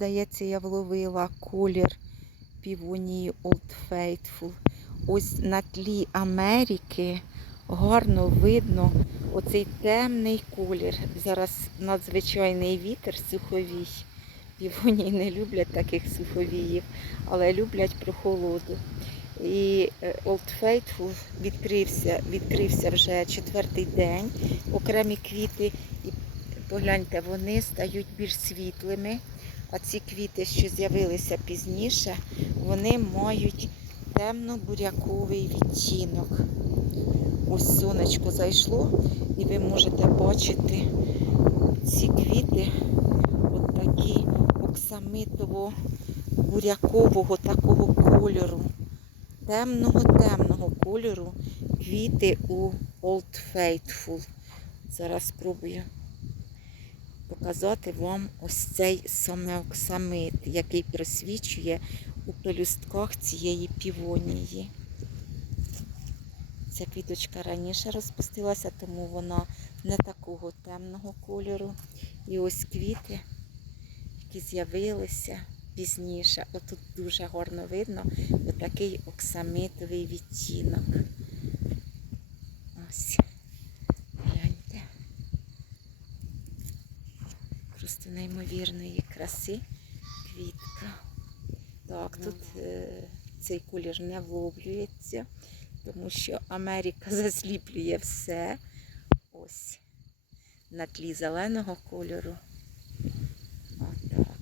здається, я вловила колір півонії Old Faithful. Ось на тлі Америки гарно видно оцей темний колір. Зараз надзвичайний вітер суховій. Півонії не люблять таких суховіїв, але люблять прохолоду. І е, Old Faithful відкрився, відкрився вже четвертий день. Окремі квіти, і погляньте, вони стають більш світлими. А ці квіти, що з'явилися пізніше, вони мають темно-буряковий відтінок. Ось сонечко зайшло, і ви можете бачити ці квіти, от такі оксамитово бурякового такого кольору. Темного-темного кольору квіти у Old Faithful. Зараз спробую показати вам ось цей саме оксамит, який просвічує у пелюстках цієї півонії. Ця квіточка раніше розпустилася, тому вона не такого темного кольору. І ось квіти, які з'явилися пізніше. Отут дуже гарно видно отакий оксамитовий відтінок. Ось. Гляньте. Просто неймовірної краси квітка. Так, тут е, цей колір не вловлюється, тому що Америка засліплює все. Ось на тлі зеленого кольору